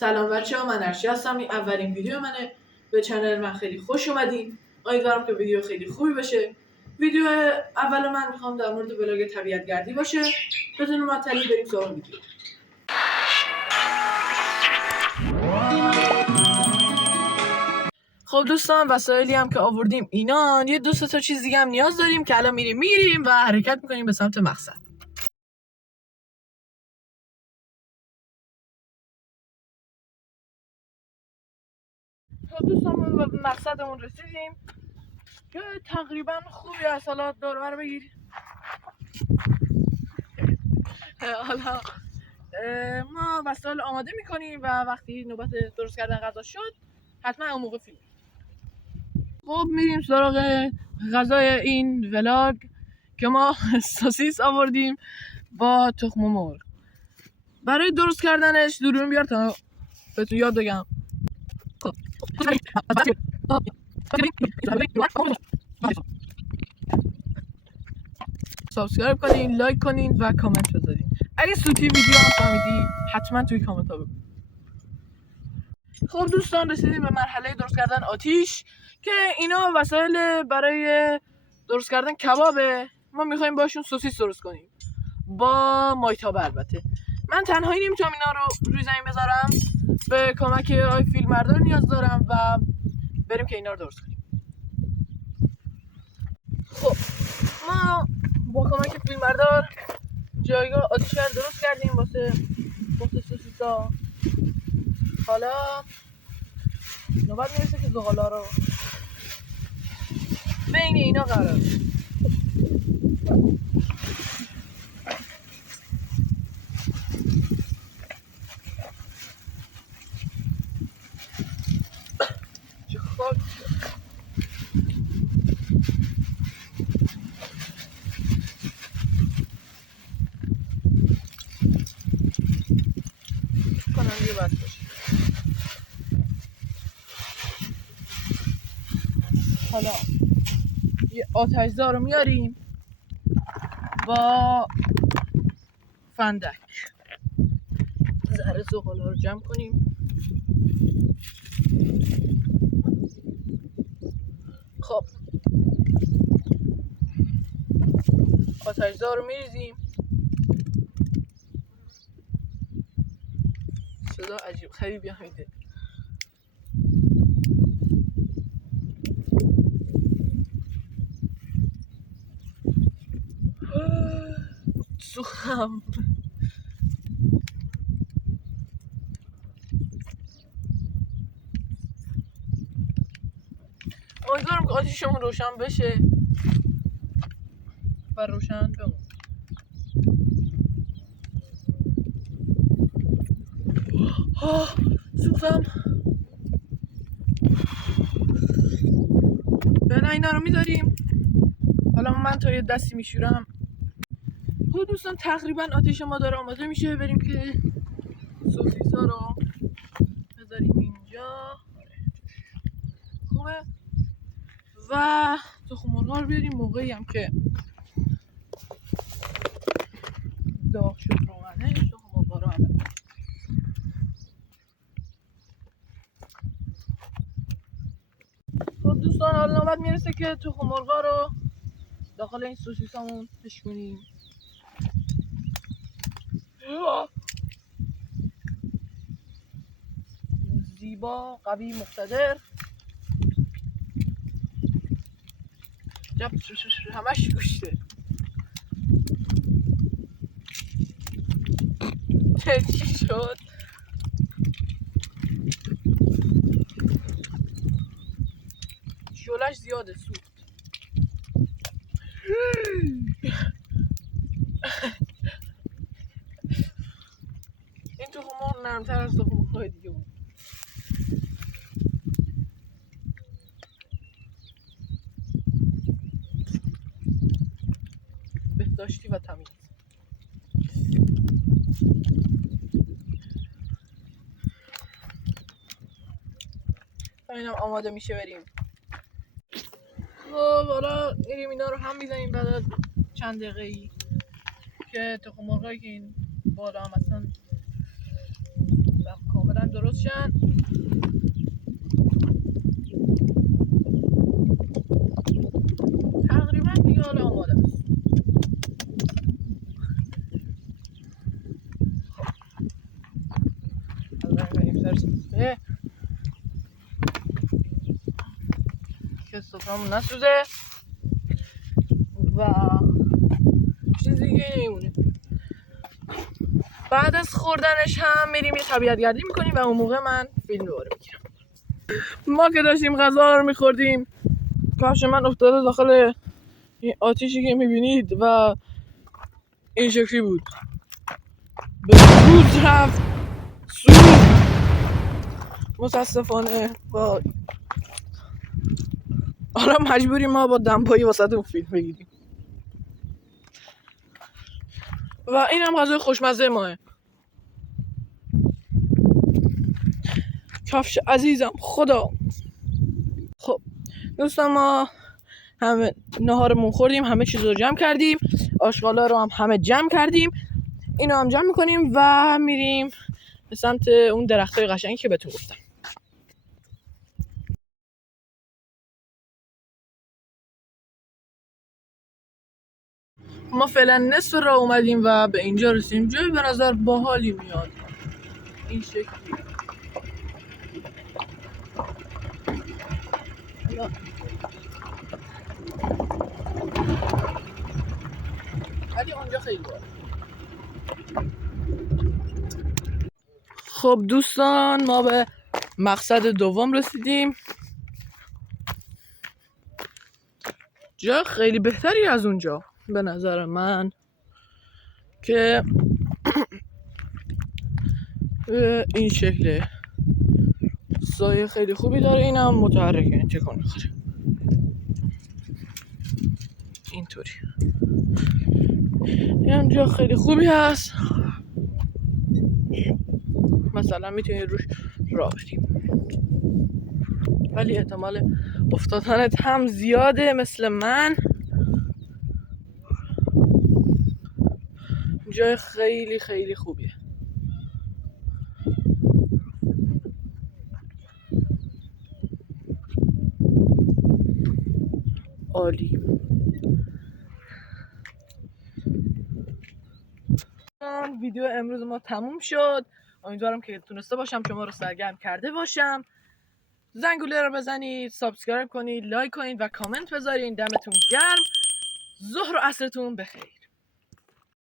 سلام بچه‌ها، من ارشی هستم. این اولین ویدیو منه. به چنل من خیلی خوش اومدین. امیدوارم که ویدیو خیلی خوبی باشه. ویدیو اول من میخوام در مورد بلاگ طبیعت گردی باشه. بدون معطلی بریم سراغ ویدیو. خب دوستان، وسایلی هم که آوردیم اینان. یه دو تا چیز دیگه هم نیاز داریم که الان میریم و حرکت میکنیم به سمت مقصد. خب دوستان، ما به مقصدمون رسیدیم که تقریبا خوبی از حالا دور بگیر. حالا ما وسایل آماده میکنیم و وقتی نوبت درست کردن غذا شد حتما اون موقع فیلم. خب میریم سراغ غذای این ولاگ که ما سوسیس آوردیم با تخم مرغ. برای درست کردنش دوربین بیار تا بهتون یاد بگم. سابسکرایب کنین، لایک کنین و کامنت بذارین. اگه سوتی ویدیو هم فهمیدی حتما توی کامنت ها بگو. خب دوستان، رسیدیم به مرحله درست کردن آتیش که اینا وسایل برای درست کردن کبابه. ما میخوایم باشون سوسیس درست کنیم با مایتابه. البته من تنهایی نمیتونم اینا رو روی زمین بذارم، به کمک آی فیلمبردار نیاز دارم و بریم که اینا رو درست کنیم. خب ما با کمک فیلمبردار جایگاه آتیش رو درست کردیم واسه سوسیسا. حالا نوبت میرسه که زغالا رو بین اینا قرار بدیم. کنم یه بس باشه. حالا یه آتش‌زا رو میاریم با فندک. ذره زغالا رو جمع کنیم. خب آتش‌زا رو میریزیم. صدا عجیب غریبی هم میده. سوخم. امیدوارم که آتیشمون روشن بشه و روشن بمون. سوختم. بنا اینا رو میذاریم. حالا من تا یه دستی میشورم. خب دوستان، تقریبا آتیش ما داره آماده میشه. بریم که سوسیسا رو بذاریم اینجا. خوبه. و تخم مرغ رو بیاریم. موقعی هم که داغ شد روغنه تخم مرغ رو هم بذاریم. خب دوستان، حالا نوبت میرسه که تخم مرغ رو داخل این سوسیسامون بشکنیم. زیبا، قوی، مقتدر. همش گوشته. چی شد؟ شلش زیاده سوخت. این تخم مرغ نرمتر از تخم مرغ‌های دیگه بود. بهداشتی و تمیز. اینم آماده میشه بریم. خب حالا میریم اینا رو هم میزنیم بعد از چند دقیقه‌ای که تخم مرغایی که این بالا هم اصلا کاملا درست شن. تقریبا دیگه حالا آماده است. حالا بریم سر سفره که سفرمون نسوزه و چیز دیگه نمیمونه. بعد از خوردنش هم میریم یه طبیعت گردی میکنیم و اون موقع من فیلم دوباره میگیرم. ما که داشتیم غذا رو میخوردیم کفش من افتاده داخل این آتیشی که میبینید و این شکلی بود، به روز رفت سوخت متاسفانه. با حالا مجبوریم ما با دمپایی واسه اون فیلم بگیریم و این هم غذای خوشمزه ماه. کفش عزیزم خدا. خب دوستان ما همه نهارمون خوردیم، همه چیز رو جمع کردیم، آشغالا رو هم همه جمع کردیم، اینو هم جمع میکنیم و میریم به سمت اون درختای قشنگی که بهتون گفتم. ما فعلا نصف راه اومدیم و به اینجا رسیدیم. جایی به نظر باحالی میاد این شکلی. ولی اونجا خیلی باحال. خب دوستان ما به مقصد دوم رسیدیم. جا خیلی بهتری از اونجا به نظر من که این شکله. سایه خیلی خوبی داره، این هم متحرکه، این تکون میخوره اینطوری. این هم جا خیلی خوبی هست، مثلا میتونی روش راه بریم ولی احتمال افتادنت هم زیاده مثل من. جای خیلی خیلی خوبیه. عالی. ویدیو امروز ما تموم شد. امیدوارم که تونسته باشم شما رو سرگرم کرده باشم. زنگوله رو بزنید، سابسکرایب کنید، لایک کنید و کامنت بذارید. دمتون گرم. ظهر و عصرتون بخیر.